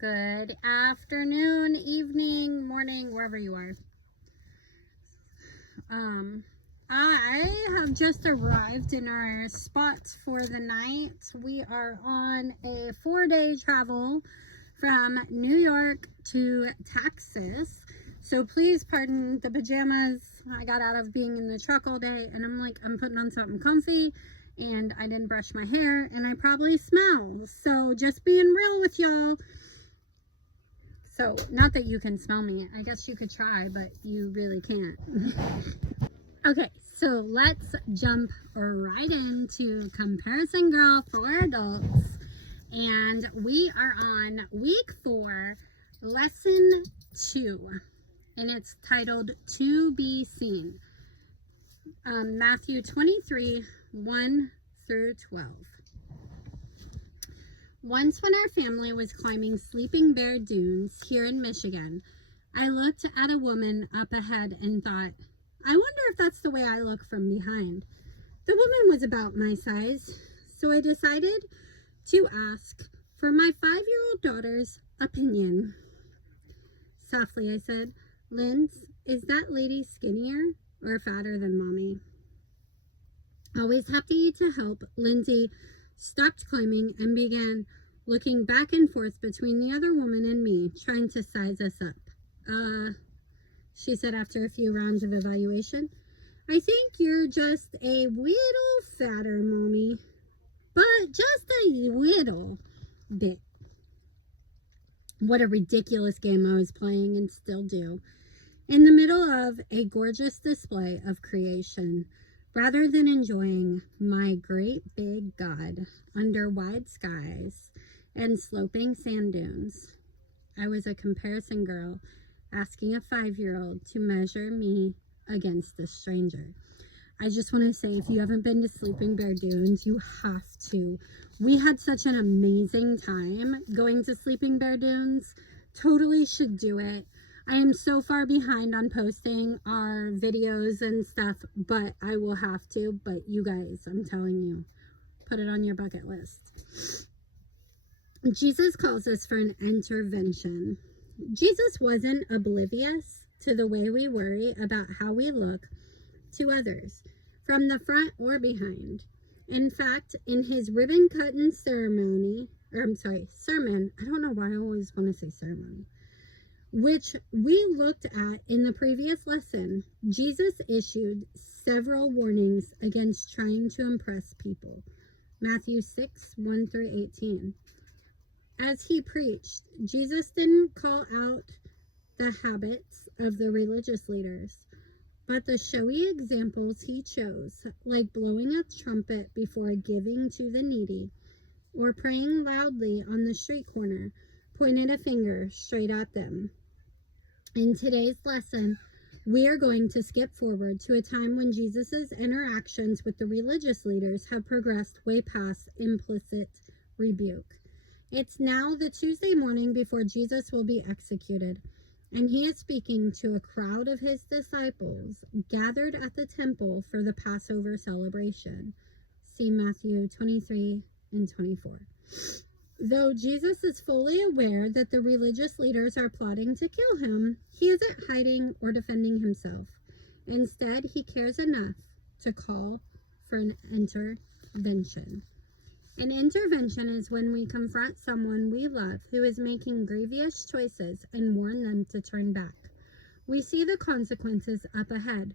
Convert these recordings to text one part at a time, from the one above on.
Good afternoon, evening, morning, wherever you are. I have just arrived in our spot for the night. We are on a 4-day travel from New York to Texas. So please pardon the pajamas. I got out of being in the truck all day and I'm putting on something comfy, and I didn't brush my hair and I probably smell. So just being real with y'all. So, not that you can smell me. I guess you could try, but you really can't. Okay, so let's jump right into Comparison Girl for Adults. And we are on week 4, lesson 2. And it's titled To Be Seen. Matthew 23, 1 through 12. Once when our family was climbing Sleeping Bear Dunes here in Michigan, I looked at a woman up ahead and thought, I wonder if that's the way I look from behind. The woman was about my size, so I decided to ask for my 5-year-old daughter's opinion. Softly I said, Linz, is that lady skinnier or fatter than Mommy? Always happy to help, Lindsay stopped climbing and began looking back and forth between the other woman and me, trying to size us up. She said after a few rounds of evaluation, I think you're just a little fatter, Mommy. But just a little bit. What a ridiculous game I was playing and still do. In the middle of a gorgeous display of creation, rather than enjoying my great big God under wide skies and sloping sand dunes, I was a comparison girl asking a 5-year-old to measure me against a stranger. I just want to say, if you haven't been to Sleeping Bear Dunes, you have to. We had such an amazing time going to Sleeping Bear Dunes. Totally should do it. I am so far behind on posting our videos and stuff, but I will have to. But you guys, I'm telling you, put it on your bucket list. Jesus calls us for an intervention. Jesus wasn't oblivious to the way we worry about how we look to others, from the front or behind. In fact, in his ribbon cutting sermon, I don't know why I always want to say ceremony, which we looked at in the previous lesson, Jesus issued several warnings against trying to impress people. Matthew 6, 1 through 18. As he preached, Jesus didn't call out the habits of the religious leaders, but the showy examples he chose, like blowing a trumpet before giving to the needy, or praying loudly on the street corner, pointed a finger straight at them. In today's lesson, we are going to skip forward to a time when Jesus' interactions with the religious leaders have progressed way past implicit rebuke. It's now the Tuesday morning before Jesus will be executed, and he is speaking to a crowd of his disciples gathered at the temple for the Passover celebration. See Matthew 23 and 24. Though Jesus is fully aware that the religious leaders are plotting to kill him, he isn't hiding or defending himself. Instead, he cares enough to call for an intervention. An intervention is when we confront someone we love who is making grievous choices and warn them to turn back. We see the consequences up ahead,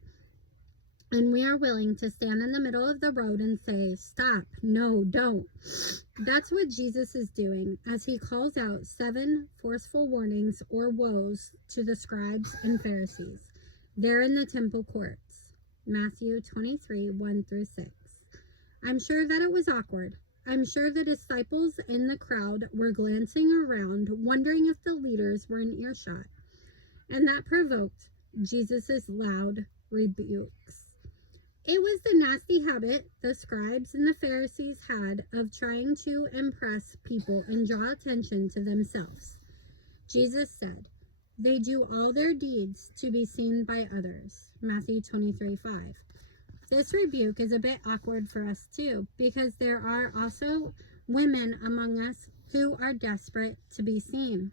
and we are willing to stand in the middle of the road and say, stop, no, don't. That's what Jesus is doing as he calls out 7 forceful warnings or woes to the scribes and Pharisees. They're in the temple courts. Matthew 23, 1 through 6. I'm sure that it was awkward. I'm sure the disciples in the crowd were glancing around, wondering if the leaders were in earshot. And that provoked Jesus' loud rebukes. It was the nasty habit the scribes and the Pharisees had of trying to impress people and draw attention to themselves. Jesus said, they do all their deeds to be seen by others. Matthew 23, 5. This rebuke is a bit awkward for us too, because there are also women among us who are desperate to be seen.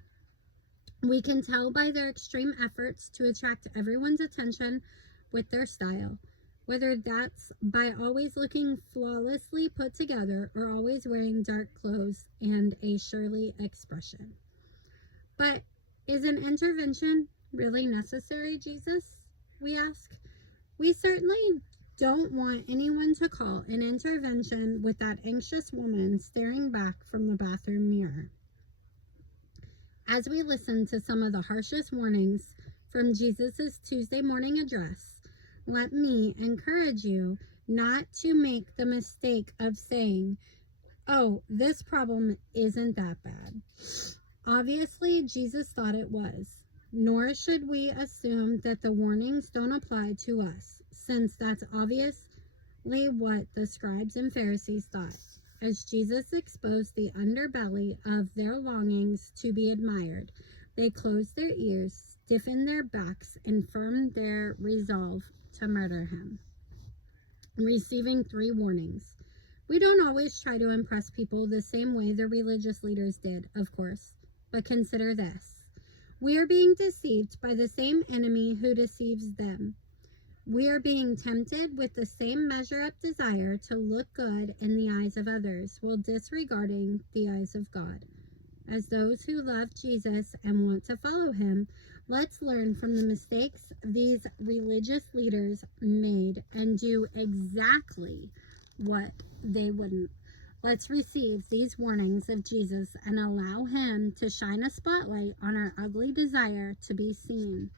We can tell by their extreme efforts to attract everyone's attention with their style, whether that's by always looking flawlessly put together or always wearing dark clothes and a surly expression. But is an intervention really necessary, Jesus? We ask. We certainly don't want anyone to call an intervention with that anxious woman staring back from the bathroom mirror. As we listen to some of the harshest warnings from Jesus' Tuesday morning address, let me encourage you not to make the mistake of saying, "Oh, this problem isn't that bad." Obviously, Jesus thought it was, nor should we assume that the warnings don't apply to us, since that's obviously what the scribes and Pharisees thought. As Jesus exposed the underbelly of their longings to be admired, they closed their ears, stiffened their backs, and firmed their resolve to murder him. Receiving 3 warnings. We don't always try to impress people the same way the religious leaders did, of course, but consider this. We are being deceived by the same enemy who deceives them. We are being tempted with the same measure-up desire to look good in the eyes of others, while disregarding the eyes of God. As those who love Jesus and want to follow him, let's learn from the mistakes these religious leaders made and do exactly what they wouldn't. Let's receive these warnings of Jesus and allow him to shine a spotlight on our ugly desire to be seen.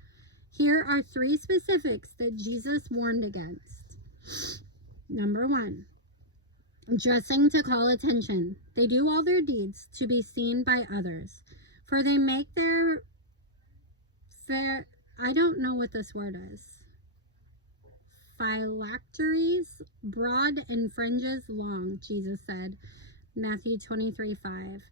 Here are 3 specifics that Jesus warned against. Number 1, dressing to call attention. They do all their deeds to be seen by others, for they make their I don't know what this word is. Phylacteries broad and fringes long, Jesus said. Matthew 23:5.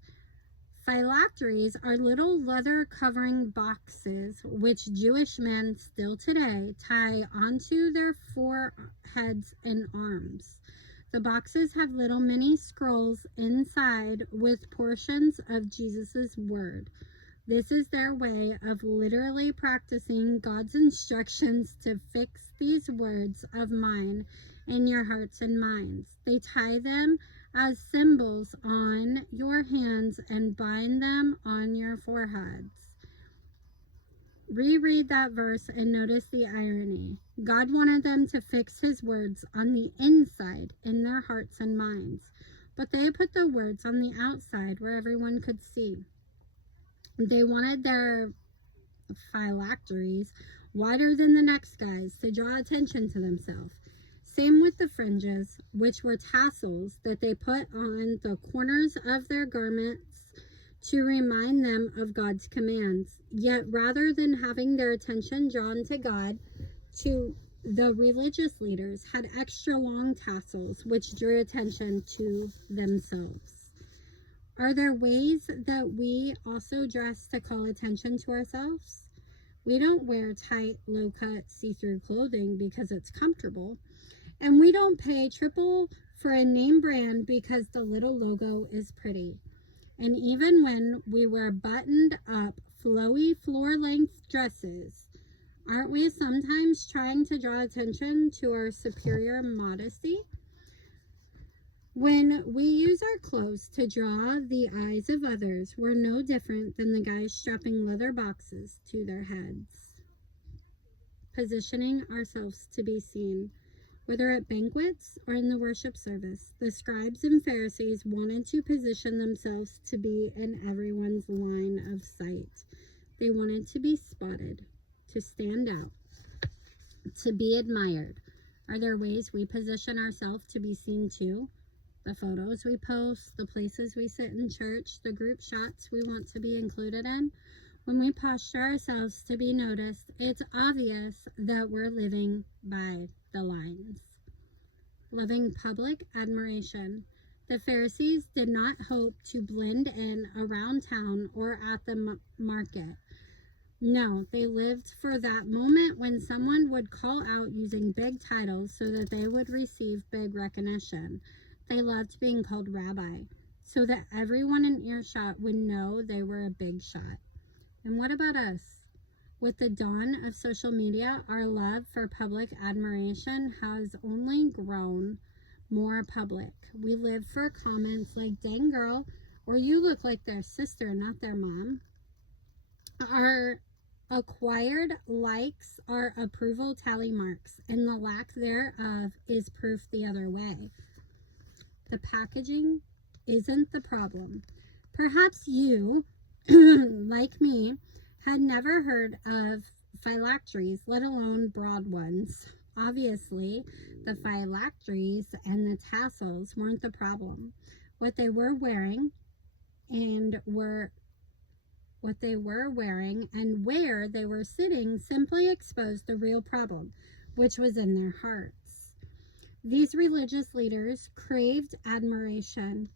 Phylacteries are little leather covering boxes which Jewish men still today tie onto their foreheads and arms. The boxes have little mini scrolls inside with portions of Jesus' word. This is their way of literally practicing God's instructions to fix these words of mine in your hearts and minds. They tie them as symbols on your hands and bind them on your foreheads. Reread that verse and notice the irony. God wanted them to fix his words on the inside in their hearts and minds, but they put the words on the outside where everyone could see. They wanted their phylacteries wider than the next guy's to draw attention to themselves. Same with the fringes, which were tassels that they put on the corners of their garments to remind them of God's commands. Yet rather than having their attention drawn to God, to the religious leaders had extra long tassels which drew attention to themselves. Are there ways that we also dress to call attention to ourselves? We don't wear tight, low-cut, see-through clothing because it's comfortable. And we don't pay triple for a name brand because the little logo is pretty. And even when we wear buttoned up, flowy, floor-length dresses, aren't we sometimes trying to draw attention to our superior modesty? When we use our clothes to draw the eyes of others, we're no different than the guys strapping leather boxes to their heads. Positioning ourselves to be seen. Whether at banquets or in the worship service, the scribes and Pharisees wanted to position themselves to be in everyone's line of sight. They wanted to be spotted, to stand out, to be admired. Are there ways we position ourselves to be seen too? The photos we post, the places we sit in church, the group shots we want to be included in. When we posture ourselves to be noticed, it's obvious that we're living by the lines. Loving public admiration. The Pharisees did not hope to blend in around town or at the market. No, they lived for that moment when someone would call out using big titles so that they would receive big recognition. They loved being called rabbi. so that everyone in earshot would know they were a big shot. And what about us? With the dawn of social media, our love for public admiration has only grown more public. We live for comments like, dang girl, or you look like their sister, not their mom. Our acquired likes are approval tally marks, and the lack thereof is proof the other way. The packaging isn't the problem. Perhaps you, like me, had never heard of phylacteries, let alone broad ones. Obviously, the phylacteries and the tassels weren't the problem. What they were wearing and where they were sitting simply exposed the real problem, which was in their hearts. These religious leaders craved admiration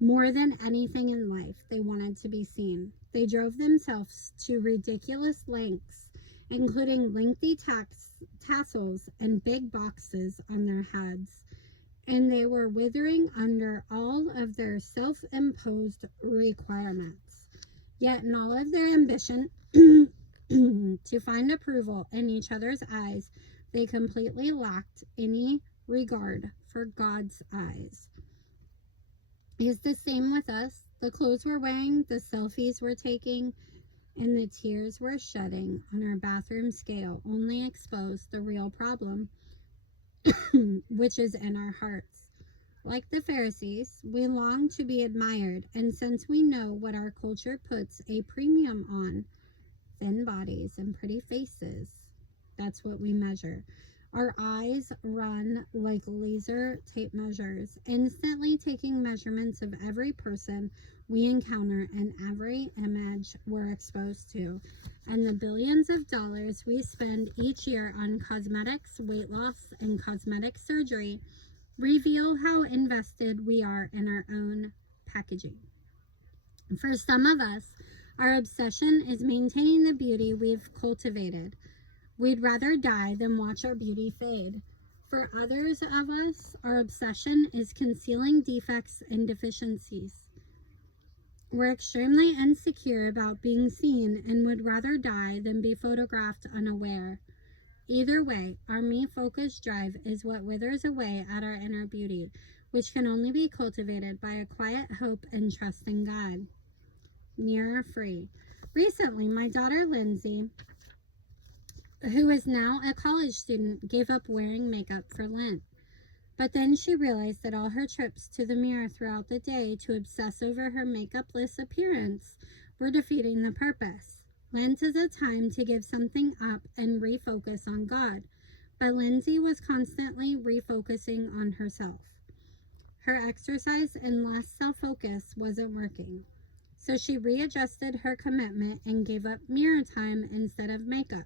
more than anything in life. They wanted to be seen. They drove themselves to ridiculous lengths, including lengthy tassels and big boxes on their heads, and they were withering under all of their self-imposed requirements. Yet in all of their ambition to find approval in each other's eyes, they completely lacked any regard for God's eyes. It's the same with us. The clothes we're wearing, the selfies we're taking, and the tears we're shedding on our bathroom scale only expose the real problem, which is in our hearts. Like the Pharisees, we long to be admired, and since we know what our culture puts a premium on, thin bodies and pretty faces, that's what we measure. Our eyes run like laser tape measures, instantly taking measurements of every person we encounter and every image we're exposed to. And the billions of dollars we spend each year on cosmetics, weight loss, and cosmetic surgery reveal how invested we are in our own packaging. For some of us, our obsession is maintaining the beauty we've cultivated. We'd rather die than watch our beauty fade. For others of us, our obsession is concealing defects and deficiencies. We're extremely insecure about being seen and would rather die than be photographed unaware. Either way, our me-focused drive is what withers away at our inner beauty, which can only be cultivated by a quiet hope and trust in God. Mirror-free. Recently, my daughter Lindsay, who is now a college student, gave up wearing makeup for Lent. But then she realized that all her trips to the mirror throughout the day to obsess over her makeup-less appearance were defeating the purpose. Lent is a time to give something up and refocus on God, but Lindsay was constantly refocusing on herself. Her exercise and less self-focus wasn't working, so she readjusted her commitment and gave up mirror time instead of makeup.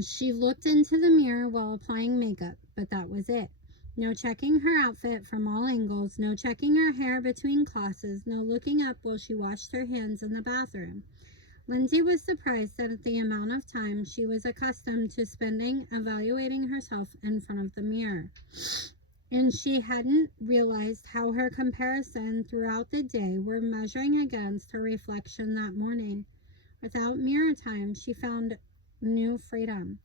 She looked into the mirror while applying makeup, but that was it. No checking her outfit from all angles, no checking her hair between classes, no looking up while she washed her hands in the bathroom. Lindsay was surprised at the amount of time she was accustomed to spending evaluating herself in front of the mirror. And she hadn't realized how her comparison throughout the day were measuring against her reflection that morning. Without mirror time, she found new freedom.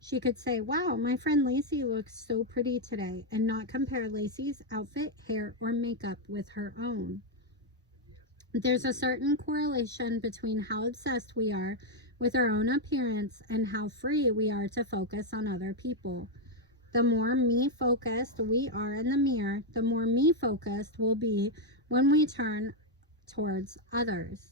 She could say, wow, my friend Lacey looks so pretty today, and not compare Lacey's outfit, hair, or makeup with her own. There's a certain correlation between how obsessed we are with our own appearance and how free we are to focus on other people. The more me-focused we are in the mirror, the more me-focused we'll be when we turn towards others.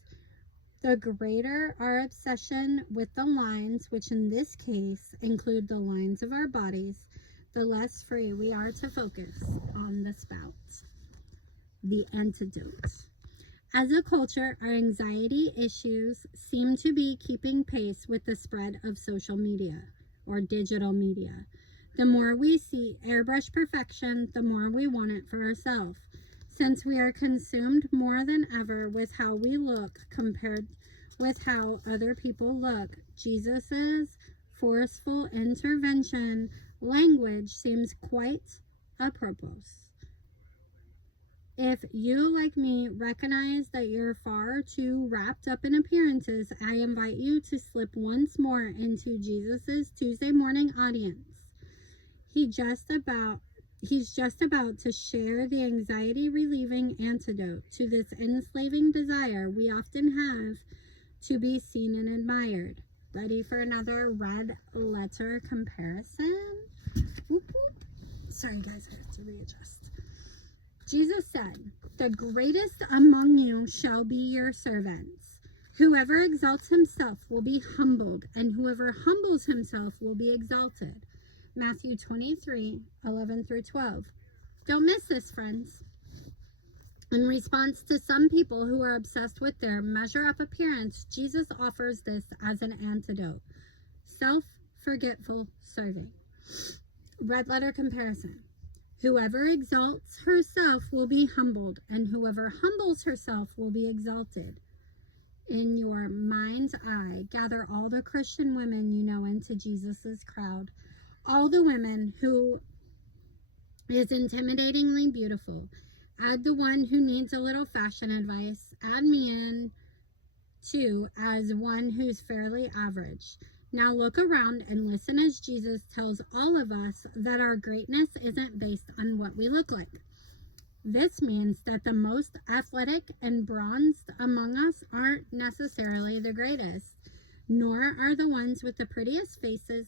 The greater our obsession with the lines, which in this case include the lines of our bodies, the less free we are to focus on the spout. The antidote. As a culture, our anxiety issues seem to be keeping pace with the spread of social media or digital media. The more we see airbrush perfection, the more we want it for ourselves. Since we are consumed more than ever with how we look compared with how other people look, Jesus's forceful intervention language seems quite apropos. If you, like me, recognize that you're far too wrapped up in appearances, I invite you to slip once more into Jesus's Tuesday morning audience. He's just about to share the anxiety relieving antidote to this enslaving desire we often have to be seen and admired. Ready for another red letter comparison? Whoop, whoop. Sorry guys, I have to readjust. Jesus said, "The greatest among you shall be your servants. Whoever exalts himself will be humbled, and whoever humbles himself will be exalted." Matthew 23:11-12. Don't miss this, friends. In response to some people who are obsessed with their measure-up appearance, Jesus offers this as an antidote: self-forgetful serving. Red letter comparison. Whoever exalts herself will be humbled, and whoever humbles herself will be exalted. In your mind's eye, gather all the Christian women you know into Jesus's crowd. All the women who is intimidatingly beautiful. Add the one who needs a little fashion advice. Add me in too as one who's fairly average. Now look around and listen as Jesus tells all of us that our greatness isn't based on what we look like. This means that the most athletic and bronzed among us aren't necessarily the greatest, nor are the ones with the prettiest faces,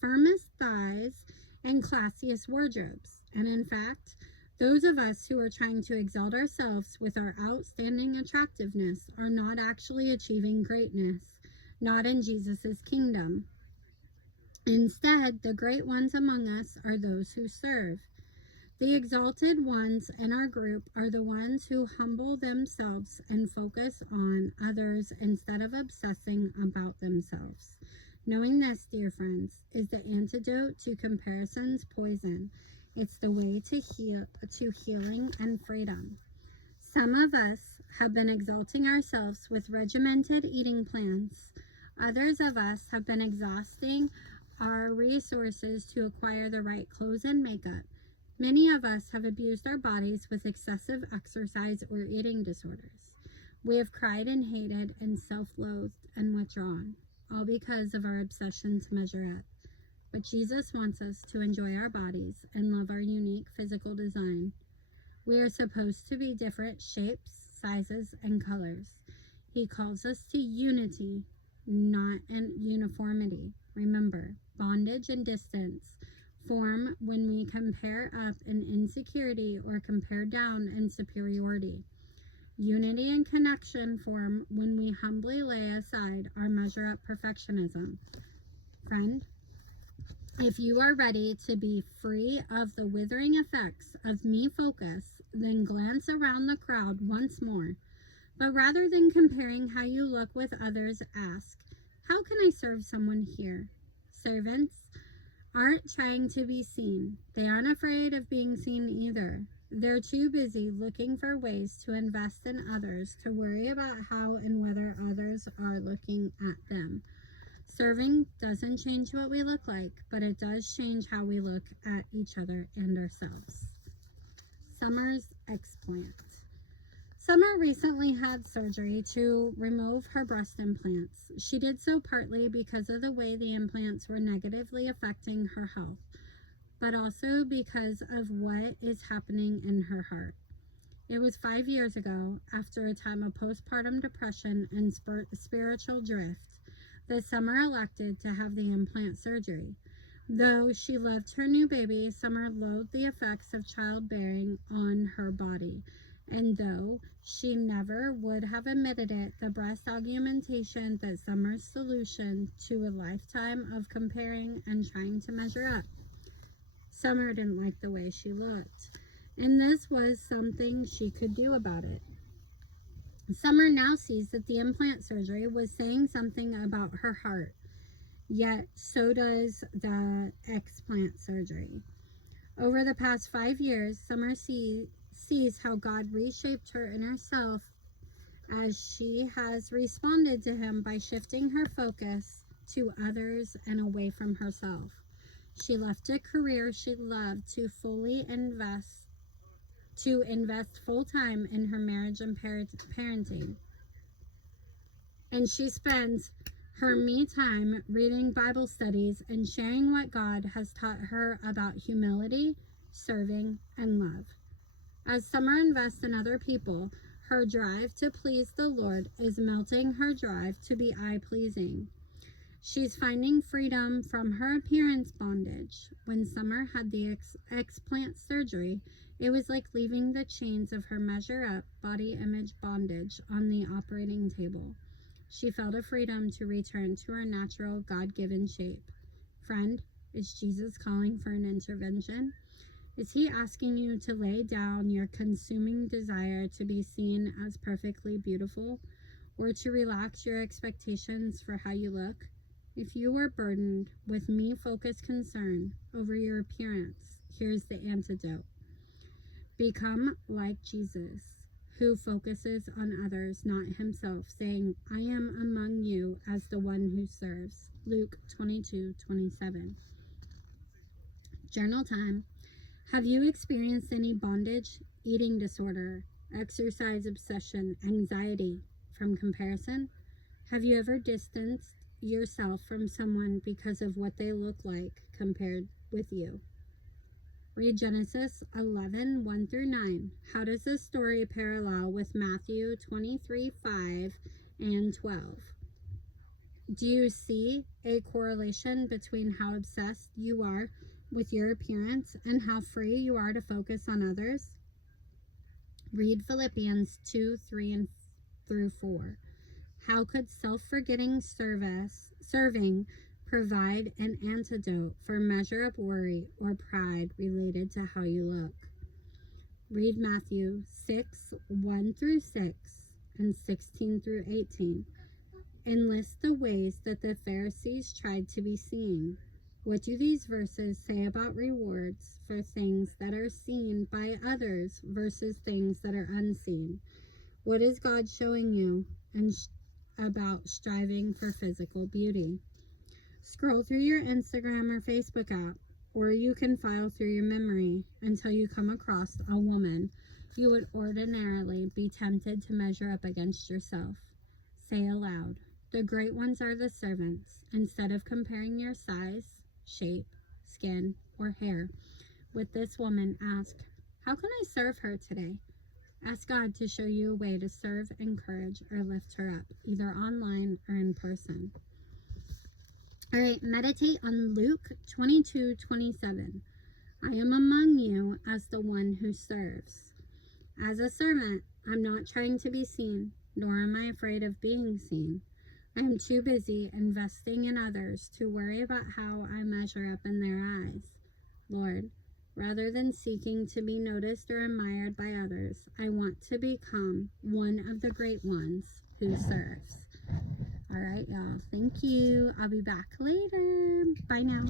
firmest thighs, and classiest wardrobes. And in fact, those of us who are trying to exalt ourselves with our outstanding attractiveness are not actually achieving greatness, not in Jesus' kingdom. Instead, the great ones among us are those who serve. The exalted ones in our group are the ones who humble themselves and focus on others instead of obsessing about themselves. Knowing this, dear friends, is the antidote to comparison's poison. It's the way to healing and freedom. Some of us have been exalting ourselves with regimented eating plans. Others of us have been exhausting our resources to acquire the right clothes and makeup. Many of us have abused our bodies with excessive exercise or eating disorders. We have cried and hated and self-loathed and withdrawn, all because of our obsession to measure up. But Jesus wants us to enjoy our bodies and love our unique physical design. We are supposed to be different shapes, sizes, and colors. He calls us to unity, not in uniformity. Remember, bondage and distance form when we compare up in insecurity or compare down in superiority. Unity and connection form when we humbly lay aside our measure-up perfectionism. Friend, if you are ready to be free of the withering effects of me focus, then glance around the crowd once more. But rather than comparing how you look with others, ask, how can I serve someone here? Servants aren't trying to be seen. They aren't afraid of being seen either. They're too busy looking for ways to invest in others to worry about how and whether others are looking at them. Serving doesn't change what we look like, but it does change how we look at each other and ourselves. Summer's explant. Summer recently had surgery to remove her breast implants. She did so partly because of the way the implants were negatively affecting her health, but also because of what is happening in her heart. It was 5 years ago, after a time of postpartum depression and spiritual drift, that Summer elected to have the implant surgery. Though she loved her new baby, Summer loathed the effects of childbearing on her body. And though she never would have admitted it, the breast augmentation that Summer's solution to a lifetime of comparing and trying to measure up. Summer didn't like the way she looked, and this was something she could do about it. Summer now sees that the implant surgery was saying something about her heart, yet so does the explant surgery. Over the past 5 years, Summer sees how God reshaped her inner self as she has responded to him by shifting her focus to others and away from herself. She left a career she loved to fully invest to invest full time in her marriage and parenting. And she spends her me time reading Bible studies and sharing what God has taught her about humility, serving, and love. As Summer invests in other people, her drive to please the Lord is melting her drive to be eye-pleasing. She's finding freedom from her appearance bondage. When Summer had the explant surgery, it was like leaving the chains of her measure-up body image bondage on the operating table. She felt a freedom to return to her natural, God-given shape. Friend, is Jesus calling for an intervention? Is he asking you to lay down your consuming desire to be seen as perfectly beautiful, or to relax your expectations for how you look? If you are burdened with me-focused concern over your appearance, here's the antidote. Become like Jesus, who focuses on others, not himself, saying, I am among you as the one who serves. Luke 22:27. Journal time. Have you experienced any bondage, eating disorder, exercise obsession, anxiety from comparison? Have you ever distanced yourself from someone because of what they look like compared with you? Read Genesis 11:1-9. How does this story parallel with Matthew 23:5 and 12? Do you see a correlation between how obsessed you are with your appearance and how free you are to focus on others? Read Philippians 2:3-4. How could self-forgetting serving provide an antidote for measure-up worry or pride related to how you look? Read Matthew 6:1-6 and 16-18. And list the ways that the Pharisees tried to be seen. What do these verses say about rewards for things that are seen by others versus things that are unseen? What is God showing you about striving for physical beauty? Scroll through your Instagram or Facebook app, or you can file through your memory until you come across a woman you would ordinarily be tempted to measure up against yourself. Say aloud, the great ones are the servants. Instead of comparing your size, shape, skin, or hair with this woman, ask, how can I serve her today? Ask God to show you a way to serve, encourage, or lift her up, either online or in person. All right, meditate on Luke 22:27. I am among you as the one who serves. As a servant, I'm not trying to be seen, nor am I afraid of being seen. I am too busy investing in others to worry about how I measure up in their eyes. Lord, rather than seeking to be noticed or admired by others, I want to become one of the great ones who serves. All right, y'all. Thank you. I'll be back later. Bye now.